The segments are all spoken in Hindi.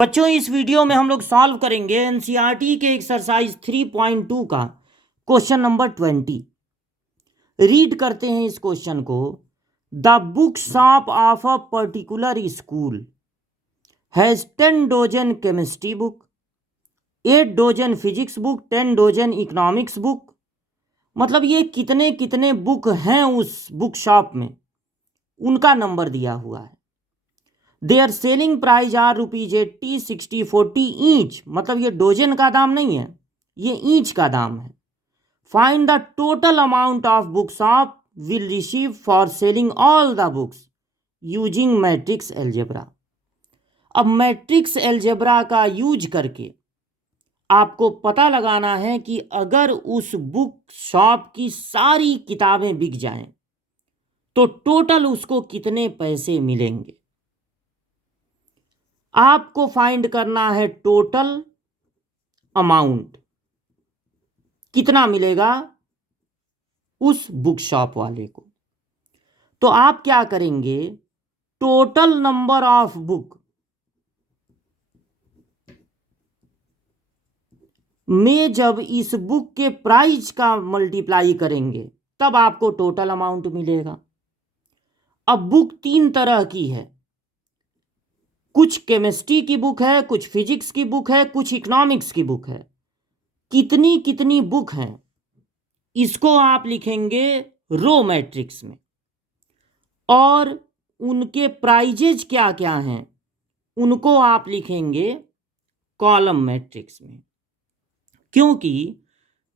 बच्चों, इस वीडियो में हम लोग सॉल्व करेंगे एनसीईआरटी के एक्सरसाइज 3.2 का क्वेश्चन नंबर 20। रीड करते हैं इस क्वेश्चन को। The book shop of a particular school has 10 dozen chemistry book, 8 dozen physics book, 10 dozen economics book. मतलब ये कितने कितने बुक हैं उस बुक शॉप में, उनका नंबर दिया हुआ है। Their selling price are ₹80, 60, 40 each. मतलब ये डोजन का दाम नहीं है, ये ईच का दाम है। Find the total amount of book shop will receive for selling all the books using matrix algebra. अब मैट्रिक्स एल्जेब्रा का यूज करके आपको पता लगाना है कि अगर उस बुक शॉप की सारी किताबें बिक जाएं तो टोटल उसको कितने पैसे मिलेंगे। आपको फाइंड करना है टोटल अमाउंट, कितना मिलेगा उस बुक शॉप वाले को। तो आप क्या करेंगे, टोटल नंबर ऑफ बुक में जब इस बुक के प्राइस का मल्टीप्लाई करेंगे तब आपको टोटल अमाउंट मिलेगा। अब बुक 3 तरह की है, कुछ केमिस्ट्री की बुक है, कुछ फिजिक्स की बुक है, कुछ इकोनॉमिक्स की बुक है। कितनी कितनी बुक हैं इसको आप लिखेंगे रो मैट्रिक्स में, और उनके प्राइजेज क्या क्या हैं उनको आप लिखेंगे कॉलम मैट्रिक्स में। क्योंकि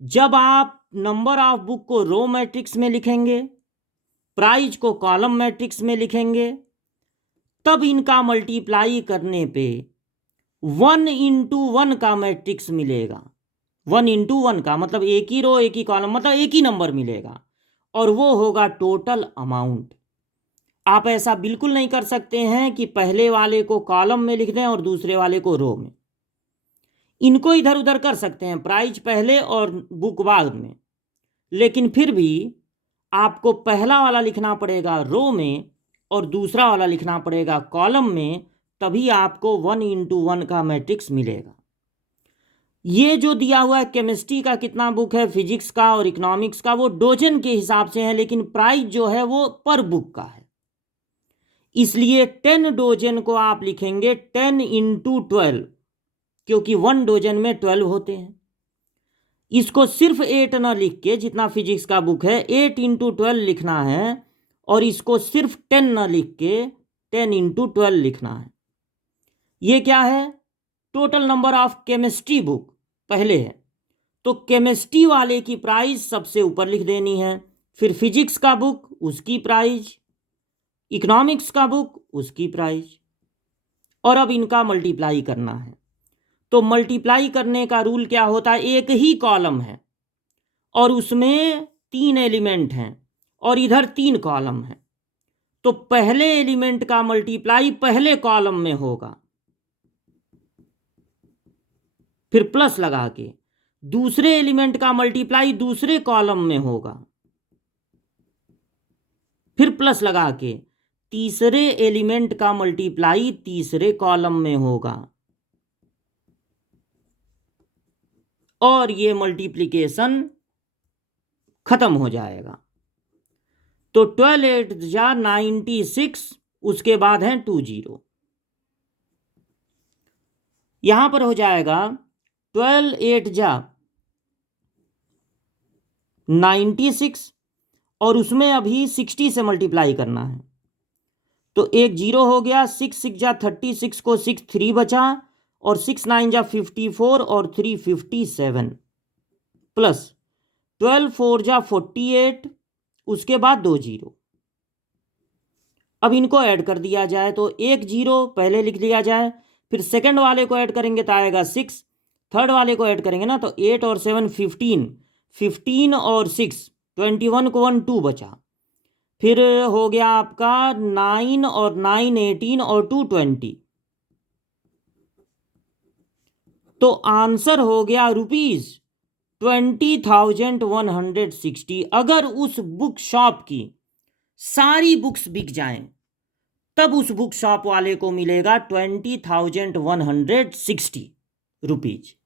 जब आप नंबर ऑफ बुक को रो मैट्रिक्स में लिखेंगे, प्राइज को कॉलम मैट्रिक्स में लिखेंगे, तब इनका मल्टीप्लाई करने पे 1:1 का मैट्रिक्स मिलेगा। 1:1 का मतलब एक ही रो एक ही कॉलम, मतलब एक ही नंबर मिलेगा, और वो होगा टोटल अमाउंट। आप ऐसा बिल्कुल नहीं कर सकते हैं कि पहले वाले को कॉलम में लिख दें और दूसरे वाले को रो में। इनको इधर उधर कर सकते हैं, प्राइज पहले और बुक बाद में, लेकिन फिर भी आपको पहला वाला लिखना पड़ेगा रो में और दूसरा वाला लिखना पड़ेगा कॉलम में, तभी आपको 1:1 का मैट्रिक्स मिलेगा। ये जो दिया हुआ है केमिस्ट्री का कितना बुक है, फिजिक्स का और इकोनॉमिक्स का, वो डोजन के हिसाब से है, लेकिन प्राइस जो है वो पर बुक का है। इसलिए 10 डोजन को आप लिखेंगे 10 × 12, क्योंकि 1 डोजन में 12 होते हैं। इसको सिर्फ 8 ना लिख के, जितना फिजिक्स का बुक है 8 × 12 लिखना है, और इसको सिर्फ 10 ना लिख के 10 × 12 लिखना है। ये क्या है, total number of chemistry book पहले है, तो केमिस्ट्री वाले की प्राइस सबसे ऊपर लिख देनी है, फिर फिजिक्स का बुक उसकी प्राइस, इकोनॉमिक्स का बुक उसकी प्राइस, और अब इनका मल्टीप्लाई करना है। तो मल्टीप्लाई करने का रूल क्या होता है, एक ही कॉलम है और उसमें 3 एलिमेंट हैं और इधर 3 कॉलम हैं, तो पहले एलिमेंट का मल्टीप्लाई पहले कॉलम में होगा, फिर प्लस लगा के दूसरे एलिमेंट का मल्टीप्लाई दूसरे कॉलम में होगा, फिर प्लस लगा के तीसरे एलिमेंट का मल्टीप्लाई तीसरे कॉलम में होगा, और ये मल्टीप्लिकेशन खत्म हो जाएगा। तो 12 8 जा 96, उसके बाद है 2 0। यहां पर हो जाएगा 12 8 जा 96, और उसमें अभी 60 से मल्टीप्लाई करना है, तो एक 0 हो गया। 6 6 जा 36 को 6 3 बचा, और 6 9 जा 54 और 3 57, प्लस 12 4 जा 48, उसके बाद 2 0। अब इनको ऐड कर दिया जाए तो एक 0 पहले लिख लिया जाए, फिर सेकंड वाले को ऐड करेंगे तो आएगा 6, थर्ड वाले को ऐड करेंगे ना तो 8 और 7 15, 15 और 6 21 को 1 2 बचा, फिर हो गया आपका 9 और 9 18 और 2 20। तो आंसर हो गया ₹20,160। अगर उस बुक शॉप की सारी बुक्स बिक जाएं तब उस बुक शॉप वाले को मिलेगा 20,160 रुपीज।